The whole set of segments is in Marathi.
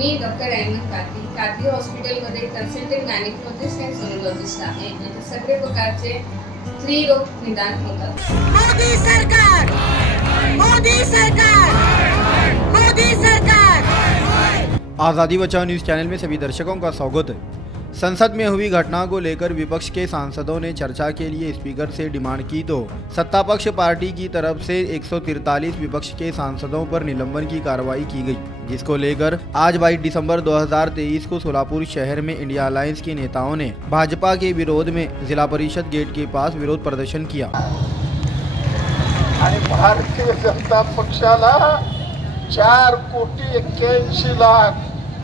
मी डॉक्टर अहमद कादरी हॉस्पिटलमध्ये कन्सल्टंट गायनेकोलॉजिस्ट आणि सोनोलॉजिस्ट आहे. इथे सगळे प्रकारचे स्त्रीरोग निदान होतात. मोदी सरकार, मोदी सरकार, मोदी सरकार. आज़ादी बचाओ न्यूज़ चैनल में सभी दर्शकों का स्वागत है। संसद में हुई घटना को लेकर विपक्ष के सांसदों ने चर्चा के लिए स्पीकर से डिमांड की तो सत्तापक्ष पार्टी की तरफ से 143 विपक्ष के सांसदों पर निलंबन की कार्रवाई की गई, जिसको लेकर आज 22 दिसंबर 2023 को सोलापुर शहर में इंडिया अलायंस के नेताओं ने भाजपा के विरोध में जिला परिषद गेट के पास विरोध प्रदर्शन किया। भारतीय जनता पक्षाला 4,81,00,000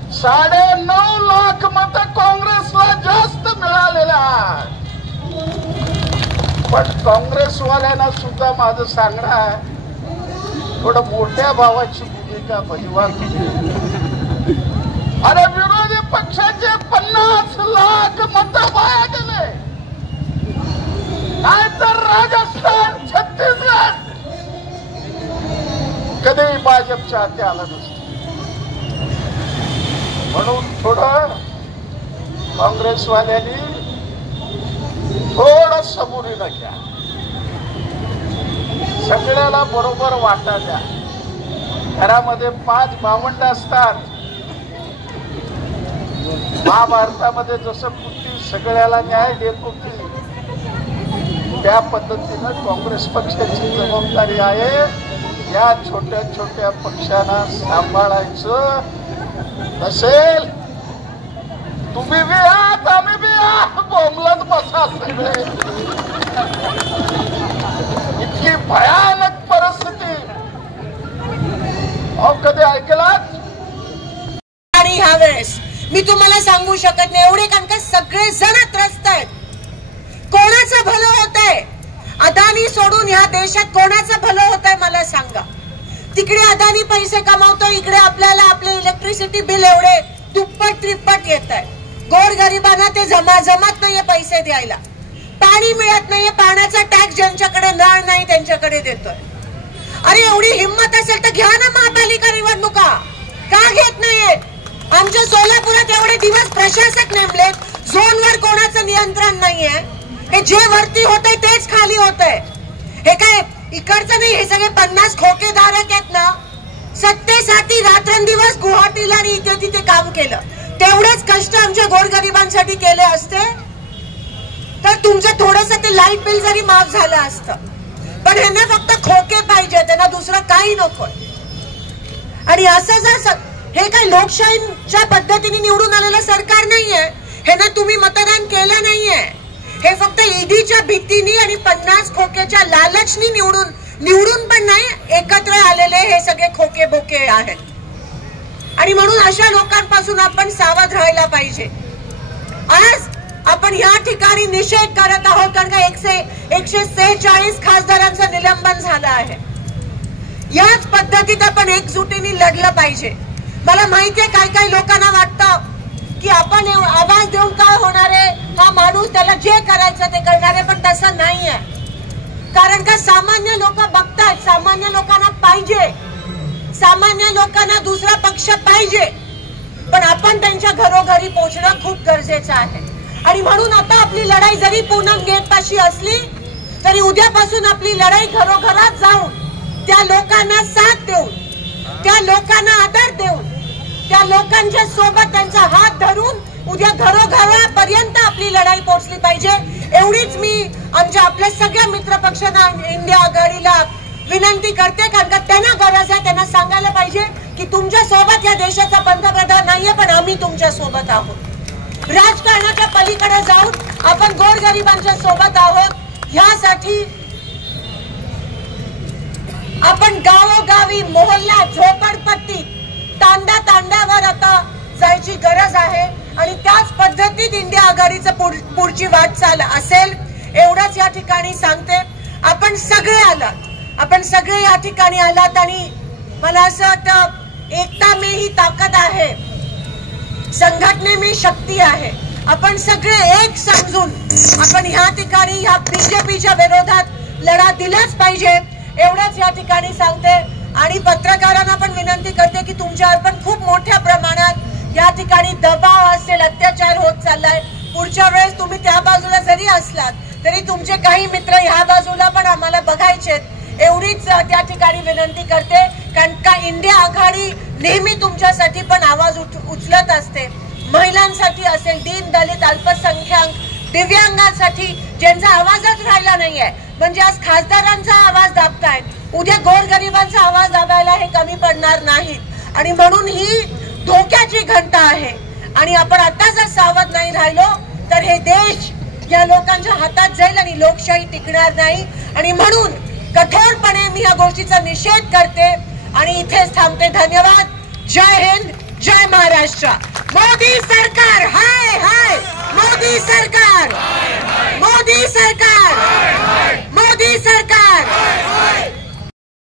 9.5 लाख मत काँग्रेसला जास्त मिळालेला आहे. पण काँग्रेसवाल्यांना सुद्धा माझं सांगणं आहे, थोडं मोठ्या भावाची भूमिका बजवा. अरे विरोधी पक्षाचे 50 लाख मत वाया गेले, नाहीतर राजस्थान, छत्तीसगड कधीही भाजपच्या हाती आलं नसतं. म्हणून थोडं काँग्रेसवाल्यांनी थोडं सबुरीनं घ्या, सगळ्याला बरोबर वाटा द्या. घरामध्ये 5 भावंड असतात. महाभारतामध्ये जसं कुस्ती सगळ्याला न्याय देत होती, त्या पद्धतीनं काँग्रेस पक्षाची जबाबदारी आहे या छोट्या छोट्या पक्षांना सांभाळायचं. नसेल तुम्ही बी आहात, आम्ही बी आहात, बोंबलत बसा सगळे. इतकी भयानक परिस्थिती अहो कधी ऐकलात? आणि ह्या वेळेस मी तुम्हाला सांगू शकत नाही एवढे, कारण का सगळे जण त्रस्त आहेत. कोणाचं भलं होत आहे? अदानी सोडून ह्या देशात कोणाचं भलं होत आहे मला सांगा. तिकडे अदानी पैसे कमावतो, इकडे आपल्याला आपले इलेक्ट्रिसिटी बिल एवढे दुप्पट त्रिप्पट येत आहे. गोरगरिबांना ते जमत नाहीये पैसे द्यायला, पाणी मिळत नाहीये, पाण्याचा टॅक्स ज्यांच्याकडे नळ नाही त्यांच्याकडे देतोय. अरे एवढी हिंमत असेल तर घ्या ना महापालिका निवडणुका, का घेत नाहीये? आमच्या सोलापुरात एवढे दिवस प्रशासक नेमलेत, झोनवर कोणाचं नियंत्रण नाहीये. हे जे वरती होतंय तेच खाली होतंय. हे काय इकडचं नाही, हे सगळे 50 खोकेधारक आहेत ना, सत्तेसाठी रात्रंदिवस गुवाहाटीला आणि इथे तिथे काम केलं. तेवढेच कष्ट आमच्या गोरगरिबांसाठी केले असते तर तुमचं थोडंसं ते लाईट बिल जरी माफ झालं असतं. पण ह्यांना फक्त खोके पाहिजे, त्यांना दुसरं काही नकोय. आणि असं जर हे काही लोकशाहीच्या पद्धतीने निवडून आलेलं सरकार नाहीये, ह्यांना तुम्ही मतदान केलं नाहीये. हे फक्त ईडीच्या भीतीने आणि 50 खोकेच्या लालचनी निवडून पण नाही, एकत्र आलेले हे सगळे खोके बोके आहेत. आणि म्हणून अशा लोकांपासून आपण सावध राहायला पाहिजे. आज आपण या ठिकाणी निषेध करत आहोत, कारण का 146 खासदारांचं निलंबन झालं आहे. याच पद्धतीत आपण एकजुटीने लढलं पाहिजे. मला माहितीये काय काय लोकांना वाटतं की आपण आवाज देऊन काय होणार आहे, हा माणूस त्याला जे करायचं ते करणार आहे, पण तसं नाहीये. कारण का सामान्य लोक बघतात, सामान्य लोकांना पाहिजे, सामान्य लोकांना दुसरा पक्ष पाहिजे, पण आपण त्यांच्या घरोघरी पोहोचणं खूप गरजेचं आहे. आणि म्हणून आता आपली लढाई जरी पूनम गेट पाशी असली तरी उद्यापासून आपली लढाई घरोघरात जाऊन त्या लोकांना साथ देऊन, त्या लोकांना आदर देऊन, त्या लोकांच्या सोबत त्यांचा हात धरून उद्या घरोघरापर्यंत आपली लढाई पोहोचली पाहिजे. एवढीच मी आपल्या सगळ्या मित्र पक्षांना, इंडिया आघाडीला विनंती करते, कारण का त्यांना गरज आहे. त्यांना सांगायला पाहिजे की तुमच्या सोबत या देशाचा पंतप्रधान नाहीये, पण आम्ही तुमच्या सोबत आहोत. राजकारणाच्या पलीकडे जाऊन आपण गोरगरिबांच्या सोबत आहोत. ह्यासाठी आपण गावोगावी, मोहल्ला, झोपडपट्टी, तांड्यावर आता जायची गरज आहे. आणि त्याच पद्धतीत इंडिया आघाडीचं पुढची वाटचाल असेल, एवढंच या ठिकाणी सांगते. आपण सगळे या ठिकाणी आलात आणि मला असं वाटतं एकता में ही ताकद आहे, संघटने में शक्ती आहे. आपण सगळे एक समजून आपण या ठिकाणी ह्या बीजेपीच्या विरोधात लढा दिलाच पाहिजे, एवढंच या ठिकाणी सांगते. आणि पत्रकारांना पण विनंती करते की तुमच्यावर पण खूप मोठ्या प्रमाणात ठिकाणी दबाव असेल, अत्याचार होत चाललाय, पुढच्या वेळेस तुम्ही त्या बाजूला जरी असलात तरी तुमचे काही मित्र ह्या बाजूला पण आम्हाला बघायचेत एवढीच त्या ठिकाणी विनंती करते. कारण का इंडिया आघाडी नेहमी तुमच्यासाठी पण आवाज उचलत असते. महिलांसाठी असेल, दीन दलित अल्पसंख्याक दिव्यांगांसाठी ज्यांचा आवाजच राहिला नाहीये, म्हणजे आज खासदारांचा आवाज दाबतायत, उद्या गोरगरिबांचा आवाज दाबायला हे कमी पडणार नाहीत. आणि म्हणून ही धोक्याची घंटा आहे. आणि आपण आता जर सावध नाही राहिलो तर हे देश या लोकांच्या हातात जाईल आणि लोकशाही टिकणार नाही. आणि म्हणून कठोरपणे मी या गोष्टीचा निषेध करते आणि इथेच थांबते. धन्यवाद. जय हिंद, जय महाराष्ट्र. मोदी सरकार हाय हाय, मोदी सरकार, मोदी सरकार, मोदी सरकार.